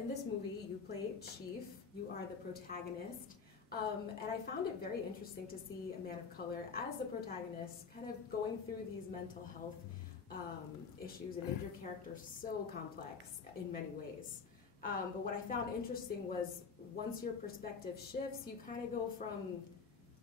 in this movie, you play Chief. You are the protagonist. And I found it very interesting to see a man of color as the protagonist kind of going through these mental health issues and made your character so complex in many ways. But what I found interesting was once your perspective shifts, you kind of go from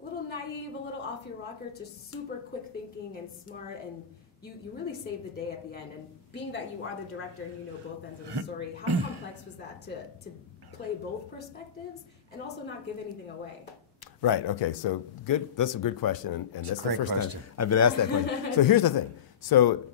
a little naive, a little off your rocker to super quick thinking and smart, and you really save the day at the end. And being that you are the director and you know both ends of the story, how complex was that to play both perspectives and also not give anything away? Right, okay, so good. That's a good question, and that's the first question. time I've been asked that question. So here's the thing. So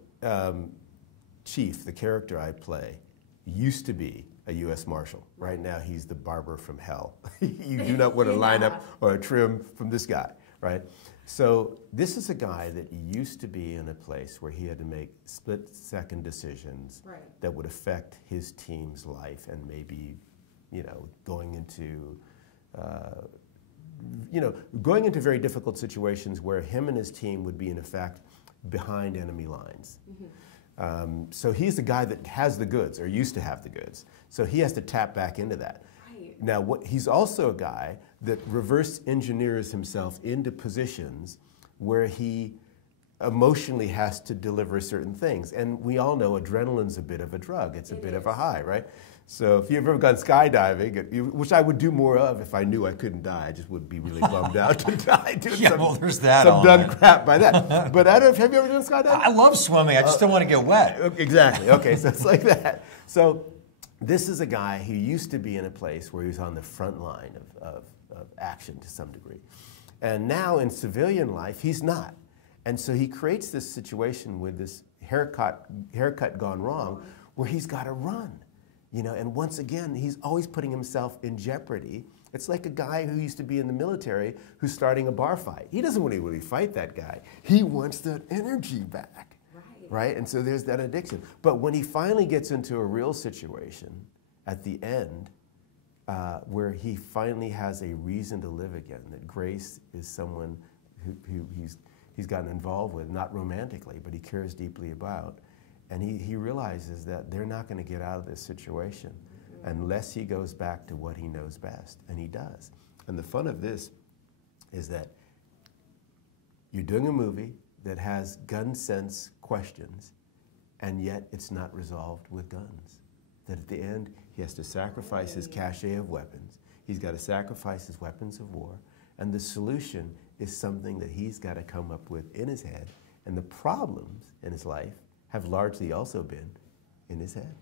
Chief, the character I play, used to be a U.S. Marshal. Right now he's the barber from hell. You do not want to line up or a trim from this guy, right? So this is a guy that used to be in a place where he had to make split-second decisions that would affect his team's life and maybe, going into very difficult situations where him and his team would be, in effect, behind enemy lines. Mm-hmm. So he's the guy that has the goods, or used to have the goods. So he has to tap back into that. Right. Now, he's also a guy that reverse engineers himself into positions where he emotionally has to deliver certain things. And we all know adrenaline's a bit of a drug. It's a bit of a high, right? So if you've ever gone skydiving, which I would do more of if I knew I couldn't die, I just would be really bummed out to die doing there's that some done crap by that. But I don't know, have you ever done skydiving? I love swimming, I just don't want to get wet. Exactly, okay, so it's like that. So this is a guy who used to be in a place where he was on the front line of action to some degree. And now in civilian life, he's not. And so he creates this situation with this haircut gone wrong where he's got to run. And once again, he's always putting himself in jeopardy. It's like a guy who used to be in the military who's starting a bar fight. He doesn't want to really fight that guy. He wants that energy back, right? And so there's that addiction. But when he finally gets into a real situation at the end, where he finally has a reason to live again, that Grace is someone who he's gotten involved with, not romantically, but he cares deeply about. And he realizes that they're not going to get out of this situation unless he goes back to what he knows best, and he does. And the fun of this is that you're doing a movie that has gun sense questions, and yet it's not resolved with guns. That at the end, he has to sacrifice his cache of weapons. He's got to sacrifice his weapons of war, and the solution is something that he's got to come up with in his head, and the problems in his life have largely also been in his head.